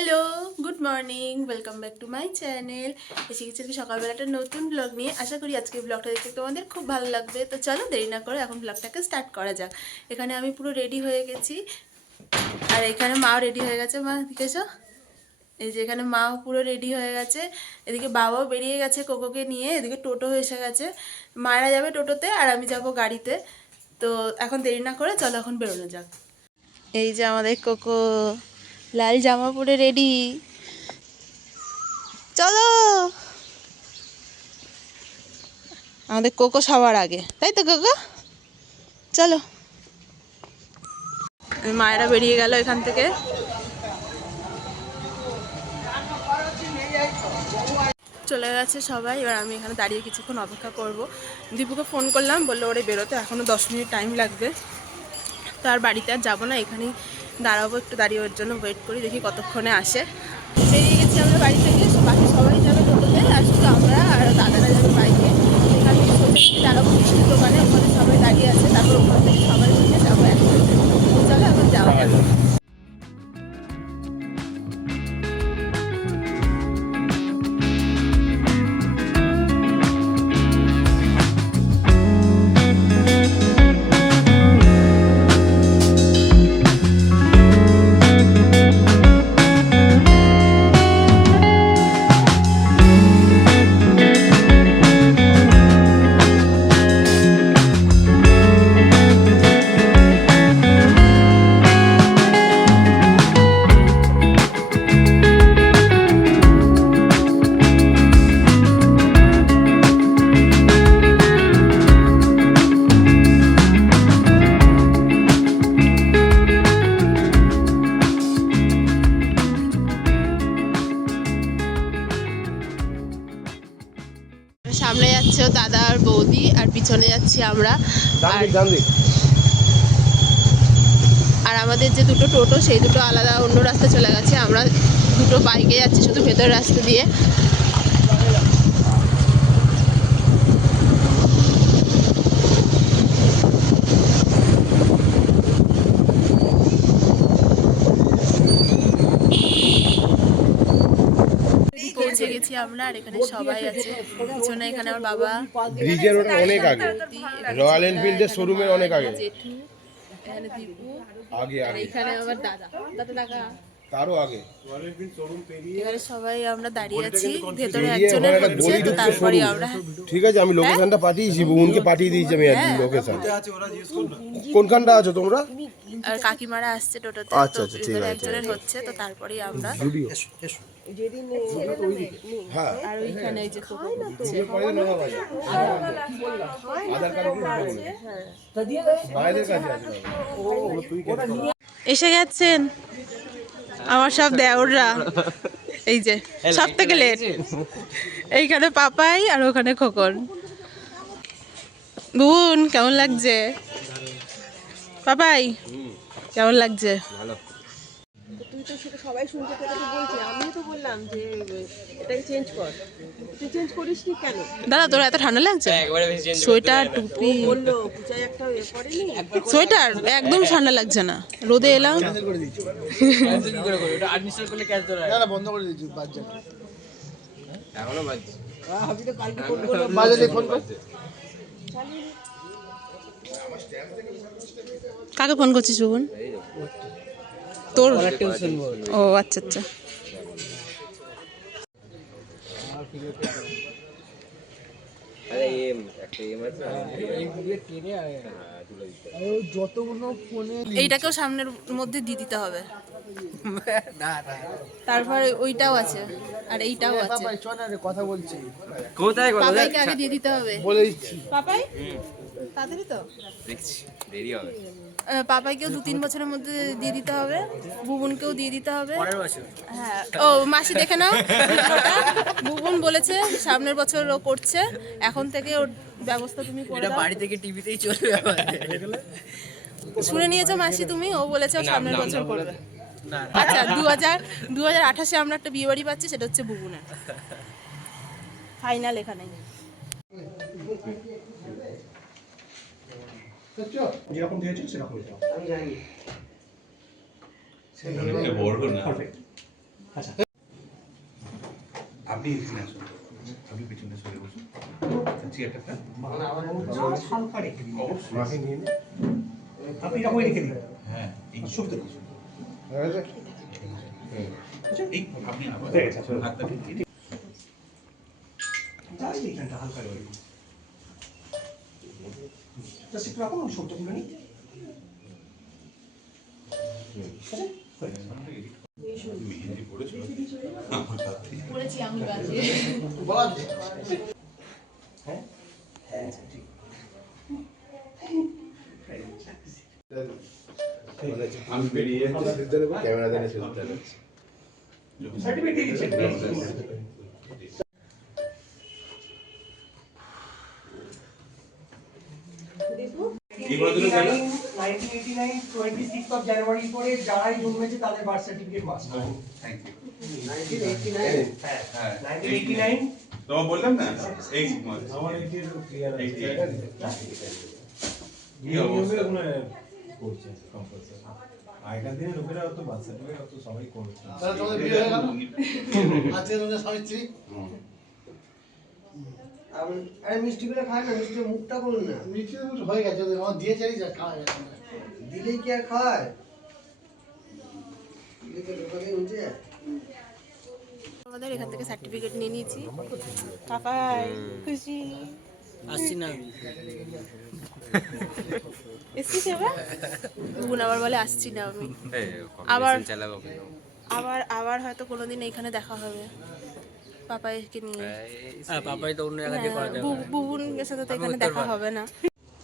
Hello, good morning, welcome back to my channel. এসে গেছি আমি সকালবেলা একটা নতুন ব্লগ নিয়ে। আশা করি আজকের ব্লগটা দেখতে তোমাদের খুব ভালো লাগবে। তো চলো দেরি না করে এখন ব্লগটাকে স্টার্ট করা যাক। এখানে আমি পুরো রেডি হয়ে গেছি, আর এখানে মাও রেডি হয়ে গেছে। মা ঠিক আছে, এই যে এখানে মাও পুরো রেডি হয়ে গেছে, এদিকে বাবাও বেরিয়ে গেছে কোকোকে নিয়ে, এদিকে টোটো এসে গেছে। মায়েরা যাবে টোটোতে আর আমি যাব গাড়িতে। তো এখন দেরি না করে চলো এখন বেরোনো যাক। এই যে আমাদের কোকো লাল জামা পরে রেডি, চলো। আমাদের কোকো সবার আগে, তাই তো কোকো? চলো। মায়েরা বেরিয়ে গেল এখান থেকে। চলে গেছে সবাই, এবার আমি এখানে দাঁড়িয়ে কিছুক্ষণ অপেক্ষা করব। দীপুকে ফোন করলাম, বললো ওরে বেরোতে এখনও 10 মিনিট টাইম লাগবে। তো আর বাড়িতে আর যাবো না, এখানেই দাঁড়াবো, একটু দাঁড়িয়ে ওর জন্য ওয়েট করি, দেখি কতক্ষণে আসে। বেরিয়ে গেছি আমরা বাড়ি থেকে, বাকি সবাই যাবে টোটোতে, আর শুধু আমরা আর দাদারা যাবে বাইকে। এখানে সোজা দাঁড়াবো মিষ্টির দোকানে, ওখানে সবাই দাঁড়িয়ে আছে, তারপর ওখান থেকে সবাই মিলে যাবো একসাথে। চলো এখন যাওয়া যাবে। সামনে যাচ্ছে ও দাদা আর বৌদি, আর পিছনে যাচ্ছি আমরা। আর আমাদের যে দুটো টোটো, সেই দুটো আলাদা অন্য রাস্তা চলে গেছে। আমরা দুটো বাইকে যাচ্ছি শুধু ভেতর রাস্তা দিয়ে। পৌঁছে গেছি আমরা, আর এখানে সবাই আছে। পিছনে এখানে আমার বাবা, ব্রিজের অনেক আগে, রয়্যাল এনফিল্ডের শোরুমের অনেক আগে, জেঠু, এখানে দীপু, আগে আর এখানে আমার দাদা টাকা, তারও আগে। এখানে সবাই আমরা দাঁড়িয়ে আছি। ভেতরে একজনের হচ্ছে, তো তারপরে আমরা। ঠিক আছে, আমি লোকেশনটা পাঠিয়েছি, বোনকে পাঠিয়ে দিয়েছি আমি লোকেশন। কোনখানটা আছো তোমরা? আর কাকিমারা আসছে টোটোতে। আচ্ছা আচ্ছা, ঠিক আছে। একজনের হচ্ছে, তো তারপরেই আমরা। হ্যাঁ, আর ওইখানে এই যে কোকো হচ্ছে। আধার কার্ড এসে গেছেন আমার সব দেওররা, এই যে সব থেকে লেট। এইখানে পাপাই আর ওখানে খোকন। বোন কেমন লাগছে? পাপাই কেমন লাগছে? তুই তো সেটা সবাই শুনতে পেরে তো বলছে, আমিও তো বললাম যে এটাকে চেঞ্জ কর, তুই চেঞ্জ করিসনি কেন? দাদা তোর এত ঠান্ডা লাগছে? সোয়েটার টুপি বললো পূজায় একটা পড়েনি, সোয়েটার একদম ঠান্ডা লাগছে না, রোদে এলাম। বন্ধ করে দিয়েছি, বাজছে এখনো বাজছে। আমি তো কালকে ফোন করলাম, ফোন কর। কাকে ফোন করছিস বোন? তোর? ও আচ্ছা আচ্ছা। এইটাকেও সামনের মধ্যে দিয়ে দিতে হবে। তারপর ওইটাও আছে, আর এইটাও আছে। কথা বলছি, কোথায় কথা পাপাইকে আগে দিয়ে দিতে হবে। বলে দিচ্ছি। পাপাই তাড়াতাড়ি তো দেখছি দেরি হবে। পাপাইকেও 2-3 বছরের মধ্যে দিয়ে দিতে হবে, বুবুনকেও দিয়ে দিতে হবে। হ্যাঁ, ও মাসি দেখে নাও ভিডিওটা। বুবুন বলেছে সামনের বছর ও করছে, এখন থেকে ওর ব্যবস্থা তুমি করে দাও। বাড়ি থেকে টিভিতেই চলবে। শুনে নিয়েছো মাসি তুমি? ও বলেছে ও সামনের বছর করবে। আচ্ছা, 2028-এ আমরা একটা বিয়ে বাড়ি পাচ্ছি, সেটা হচ্ছে বুবুনের। ফাইনাল এখানেই। যেরকম দিয়েছেন সেরকম আমি জানি। আপনি এখানে আসুন, আপনি পেছনে সরে বসুন। চেয়ারটা হালকা রেখে দিন। মাকে নিয়ে নে। আপনি এরকমই রেখে দিন। হ্যাঁ, এই সুবিধা করুন। হয়ে গেছে? এই আপনি আবার হয়ে গেছে। হাতটা ঢুকিয়ে দিন। যাই এইখানটা হালকা রেখে দিন। জাস্ট একটু রাখুন, আমি সবটা তুলে নিই। ঠিক আছে? হয়ে গেছে। মেহেন্দি পড়েছো? আমার হাত থেকে। হ্যাঁ? হ্যাঁ, ঠিক। আমি বেরিয়ে যাচ্ছি সিদ্ধ নেবো, ক্যামেরা দেনে সিদ্ধ নেবো। সার্টিফিকেট দিয়ে দিচ্ছেন। এই ভদ্রলোক কেন? 1989 26th of January পরে যারাই জন্মেছে তাদের birth certificate must. Thank you. 1989 হ্যাঁ হ্যাঁ, 1989 তোমার বললাম না এই আমার এটি ক্লিয়ার আছে এইটি। এই নিয়মে ওগুলো করছে কম্পালসারি আগেকার দিনে লোকেরা অত বার্থ সার্টিফিকেট অত সবাই করছে তাহলে তোমাদের বিয়ে হয়ে গেল আজকে তোমাদের স্বামী স্ত্রী আরে মিষ্টিগুলো খায় না, মিষ্টির মুখটা করুন না, মিষ্টি তো হয়ে গেছে ওদের আমার দিয়ে চারি যা খাওয়া যাবে না। দিলেই কি আর খায়? দিলে তো ঢোকাকে উঠে যায়। আমাদের এখান থেকে সার্টিফিকেট নিয়ে নিয়েছি। কাকাই খুশি আসছি না এসছিস এবার? গুণ আবার বলে আসছি না আমি। আবার আবার আবার হয়তো কোনোদিন এখানে দেখা হবে পাপাইকে নিয়ে। পাপাই তো অন্য জায়গায় করা যাবে। বুবুনের সাথে তো এখানে দেখা হবে না।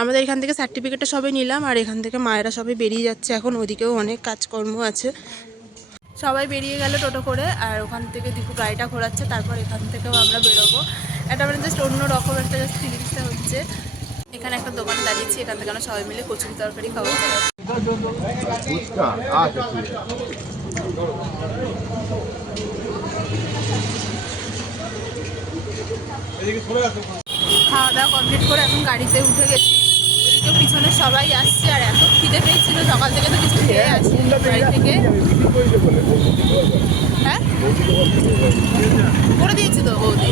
আমাদের এখান থেকে সার্টিফিকেটটা সবাই নিলাম আর এখান থেকে মায়েরা সবাই বেরিয়ে যাচ্ছে। এখন ওদিকেও অনেক কাজকর্ম আছে। সবাই বেরিয়ে গেল টোটো করে আর ওখান থেকে দীপু গাড়িটা ঘোরাচ্ছে। তারপর এখান থেকেও আমরা বেরোবো। এটা মানে জাস্ট অন্য রকম একটা জাস্ট ফিলিংসটা হচ্ছে। এখানে একটা দোকানে দাঁড়িয়েছি, এখান থেকে আমরা সবাই মিলে কচুরি তরকারি খাবো। ফুচকা, আচ্ছা ঠিক আছে। খাওয়া দাওয়া কমপ্লিট করে এখন গাড়িতে উঠে গেছি। ওদিকেও পিছনে সবাই আসছে আর এত খিদে পেয়েছিল, সকাল থেকে তো কিছু খেয়ে আসি বাড়ি থেকে। হ্যাঁ করে দিয়েছি তো বৌদি।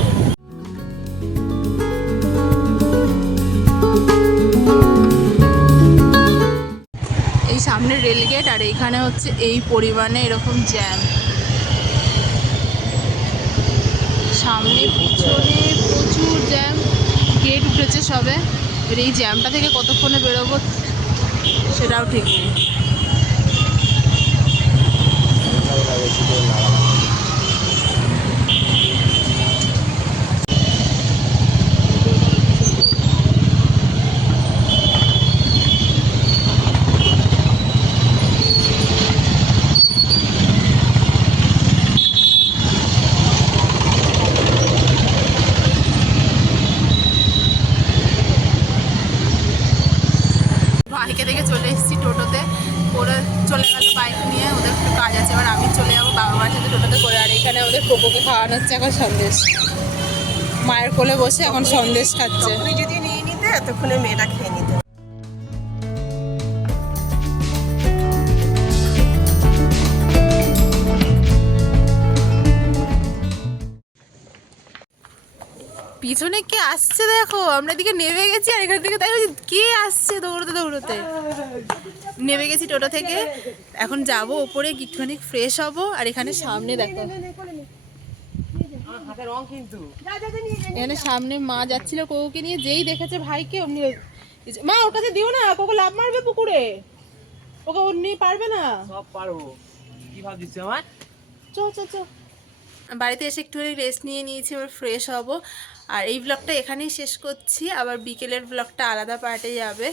এই সামনের রেলগেট আর এইখানে হচ্ছে এই পরিমাণে এরকম জ্যাম। সামনে পিছনে প্রচুর জ্যাম, গেট উঠেছে সবে। এবার এই জ্যামটা থেকে কতক্ষণে বেরোবো সেটাও ঠিক নেই। ভাইকে দেখে চলে এসেছি টোটোতে করে, চলে গেল বাইক নিয়ে। ওদের একটু কাজ আছে, এবার আমি চলে যাবো বাবা মার সাথে টোটোতে করে। আর এখানে ওদের কোকোকে খাওয়ানো হচ্ছে এখন সন্দেশ। মায়ের কোলে বসে এখন সন্দেশ খাচ্ছে। তুমি যদি নিয়ে নিতে এতক্ষণে মেয়েটা খেয়ে নিতে। পিছনে কে আসছে দেখো, আমরা এদিকে নেমে গেছি আর এখান থেকে তাই কে আসছে দৌড়তে দৌড়তে। নেমে গেছি টোটো থেকে, এখন যাব ওপরে একটুখানি ফ্রেশ হব। আর এখানে সামনে দেখো, এখানে সামনে মা যাচ্ছিল কোকুকে নিয়ে, যেই দেখেছে ভাইকে অমনি মা ওর কাছে দিও না, কোকো লাফ মারবে পুকুরে, ওকে ওর নিয়ে পারবে না। সব পারবো, কি ভাবছিস আমার? চো চো চো। বাড়িতে এসে একটু রেস্ট নিয়ে নিয়েছি, এবার ফ্রেশ হব। আর এই ব্লগটা এখানেই শেষ করছি, আবার বিকেলের ব্লগটা আলাদা পার্টে যাবে।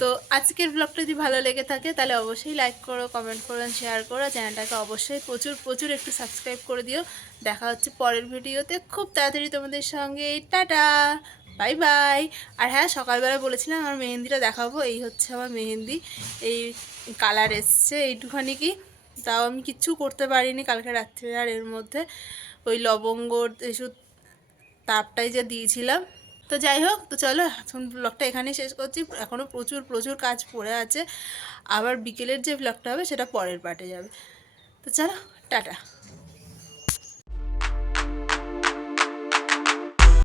তো আজকের ব্লগটা যদি ভালো লেগে থাকে তাহলে অবশ্যই লাইক করো, কমেন্ট করো, শেয়ার করো। চ্যানেলটাকে অবশ্যই প্রচুর প্রচুর একটু সাবস্ক্রাইব করে দিও। দেখা হচ্ছে পরের ভিডিওতে খুব তাড়াতাড়ি তোমাদের সঙ্গে। Tata, bye bye. আর হ্যাঁ, সকালবেলা বলেছিলাম আমার মেহেন্দিটা দেখাবো। এই হচ্ছে আমার মেহেন্দি, এই কালার এসছে এইটুখানি কি, তাও আমি কিচ্ছু করতে পারিনি কালকে রাত্রে। আর এর মধ্যে ওই লবঙ্গ এসব তাপটাই যে দিয়েছিলাম। তো যাই হোক, তো চলো এখন ব্লগটা এখানেই শেষ করছি। এখনও প্রচুর প্রচুর কাজ পড়ে আছে। আবার বিকেলের যে ব্লগটা হবে সেটা পরের পার্টে যাবে। তো চলো, টাটা।